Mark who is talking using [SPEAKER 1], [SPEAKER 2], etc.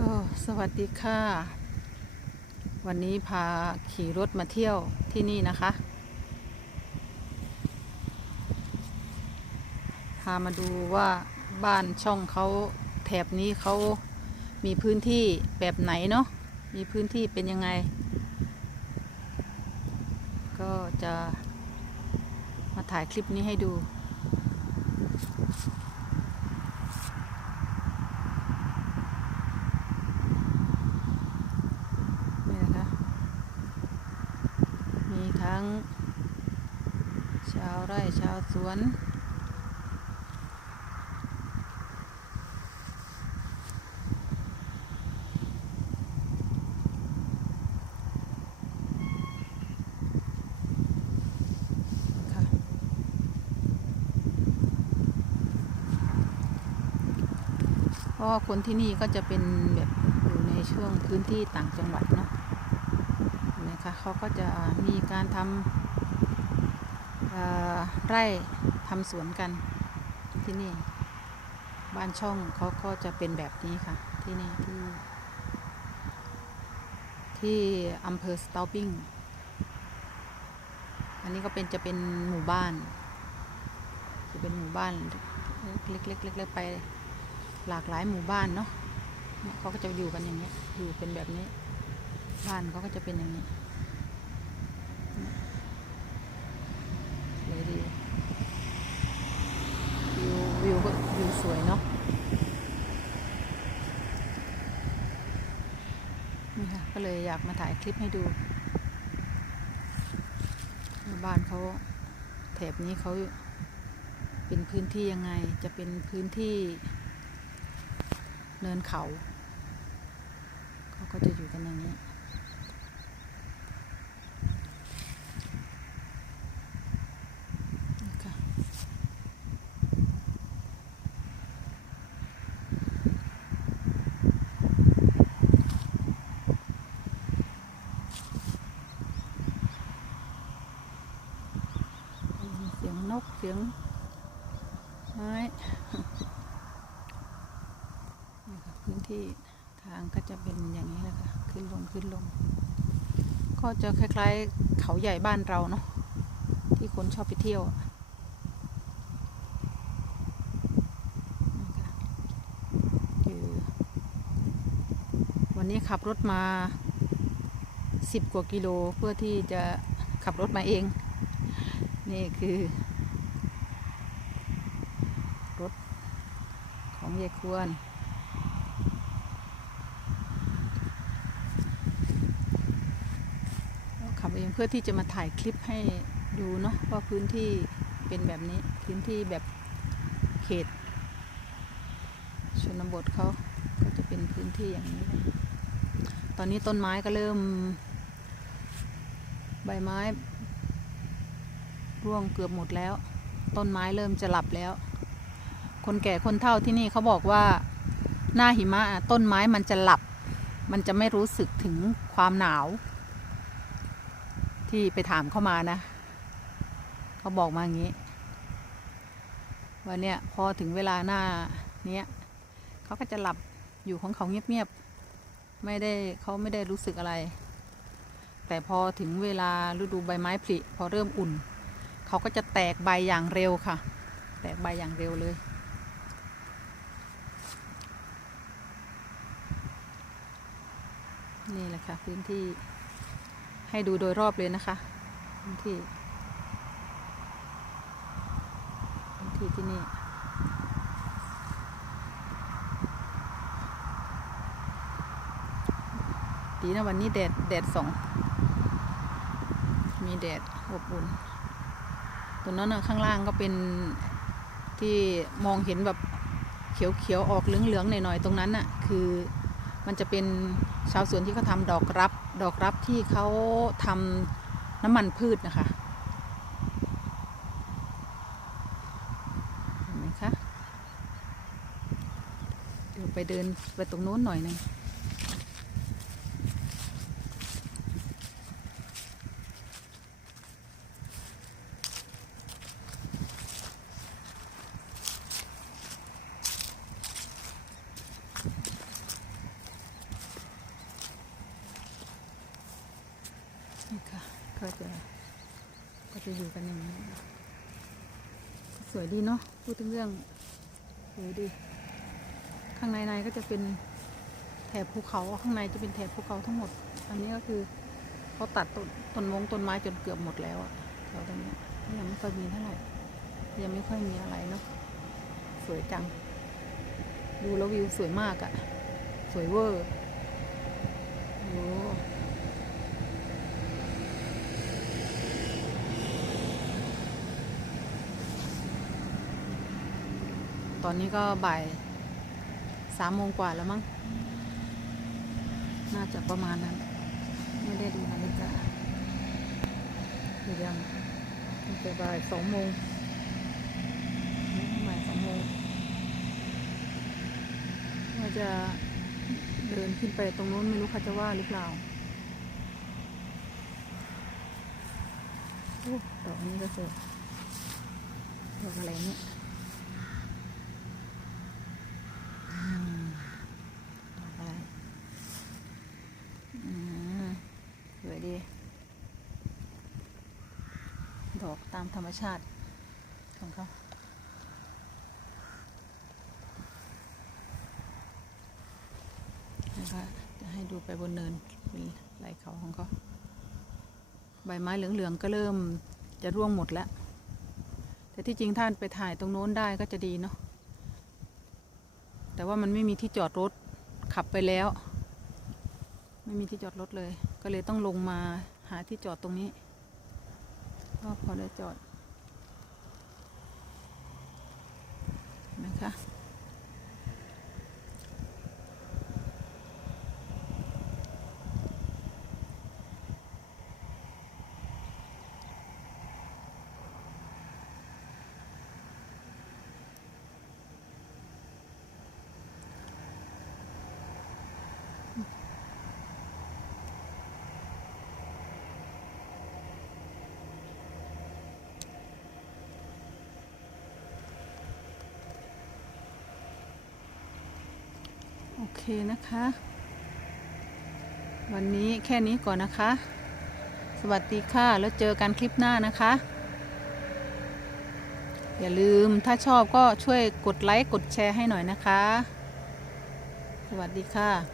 [SPEAKER 1] สวัสดีค่ะ วันนี้พาขี่รถมาเที่ยวที่นี่นะคะ พามาดูว่าบ้านช่องเขาแถบนี้เขามีพื้นที่แบบไหนเนาะมีพื้นที่เป็นยังไง ก็จะมาถ่ายคลิปนี้ให้ดู นี่นะคะ มีทั้ง ชาว ไร่ชาวสวน เพราะคนที่นี่ก็จะเป็นแบบอยู่ในช่วงพื้นที่ต่างจังหวัดเนาะเห็นะคะเขาก็จะมีการทำ ไร่ทำสวนกันที่นี่ บ้านช่องเขาก็จะเป็นแบบนี้ค่ะ ที่นี่ที่ ที่อำเภอสตาปิ้งอันนี้ก็เป็นจะเป็นหมู่บ้าน จะเป็นหมู่บ้านเล็กๆเล็กๆไป หลากหลายหมู่บ้านเนาะเนี่ยเขาก็จะอยู่กันอย่างเงี้ยอยู่เป็นแบบนี้ บ้านเขาก็จะเป็นอย่างนี้สวยดี วิววิว ก็วิวสวยเนาะนี่ค่ะก็เลยอยากมาถ่ายคลิปให้ดูบ้านเขาแถบนี้เขาเป็นพื้นที่ยังไงจะเป็นพื้นที่เนินเขา เขาก็จะอยู่กันอย่างนี้ค่ะได้ยินเสียงนกเสียง ไม้นี่ค่ะพื้นที่ทางก็จะเป็นอย่างนี้แหละค่ะ ขึ้นลงขึ้นลง ก็จะคล้ายๆเขาใหญ่บ้านเราเนาะ ที่คนชอบไปเที่ยววันนี้ขับรถมาสิบกว่ากิโลเพื่อที่จะขับรถมาเอง นี่คือ รถ ของยายควร ขับเองเพื่อที่จะมาถ่ายคลิปให้ดูเนาะว่าพื้นที่เป็นแบบนี้พื้นที่แบบเขต ชนบทเขาก็จะเป็นพื้นที่อย่างนี้ ตอนนี้ต้นไม้ก็เริ่ม ใบไม้ ร่วงเกือบหมดแล้ว ต้นไม้เริ่มจะหลับแล้ว คนแก่คนเฒ่าที่นี่เขาบอกว่าหน้าหิมะต้นไม้มันจะหลับ มันจะไม่รู้สึกถึงความหนาว ที่ไปถามเข้ามานะ เขาบอกมาอย่างนี้ว่าเนี่ยพอถึงเวลาหน้าเนี้ยเขาก็จะหลับอยู่ของเขาเงียบๆไม่ได้เขาไม่ได้รู้สึกอะไร แต่พอถึงเวลาฤดูใบไม้ผลิพอเริ่มอุ่น เขาก็จะแตกใบอย่างเร็วค่ะ แตกใบอย่างเร็วเลย นี่แหละค่ะ พื้นที่ให้ดูโดยรอบเลยนะคะ พื้นที่ พื้นที่ที่นี่ดีนะวันนี้แดดแดดสอง มีแดดอบอุ่นตรงนั้นนะข้างล่างก็เป็นที่มองเห็นแบบเขียวๆออกเหลืองๆหน่อยๆตรงนั้นน่ะ คือ มันจะเป็นชาวสวนที่เขาทำดอกรับ ดอกรับที่เขาทำน้ำมันพืชนะคะเห็นไหมคะเดี๋ยวไปเดินไปตรงโน้นหน่อยหนึง ก็จะก็จะอยู่กันอย่างนี้สวยดีเนาะพูดถึงเรื่องสวยดี ข้างในในก็จะเป็นแถบภูเขาข้างในจะเป็นแถบภูเขาทั้งหมด อันนี้ก็คือเขาตัดต้นต้นมงต้นไม้จนเกือบหมดแล้วอะแถวตรงนี้ยยังไม่ค่อยมีเท่าไหร่ยังไม่ค่อยมีอะไรเนาะสวยจัง ดูแล้ววิวสวยมากอะสวยเวอร์โอ้ ตอนนี้ก็บ่ายสามโมงกว่าแล้วมั้ง น่าจะประมาณนั้น ไม่ได้ดูนาฬิกาหรือยังจะบ่ายสองโมงบ่ายสองโมงว่าจะเดินขึ้นไปตรงนู้นไม่รู้เขาจะว่าหรือเปล่าโอ้ดอกนี้ก็สวยดอกอะไรเนี่ยอืมดอกอะไร อืมสวยดี ดอกตามธรรมชาติของเขาแล้วก็จะให้ดูไปบนเนินเป็นไหลเขาของเขาใบไม้เหลืองๆก็เริ่มจะร่วงหมดแล้ว แต่ที่จริงท่านไปถ่ายตรงโน้นได้ก็จะดีเนาะ แต่ว่ามันไม่มีที่จอดรถขับไปแล้ว ไม่มีที่จอดรถเลย ก็เลยต้องลงมาหาที่จอดตรงนี้ ก็พอได้จอดนะคะ นะคะ วันนี้แค่นี้ก่อนนะคะ สวัสดีค่ะ แล้วเจอกันคลิปหน้านะคะ อย่าลืมถ้าชอบก็ช่วยกดไลค์ กดแชร์ให้หน่อยนะคะ สวัสดีค่ะ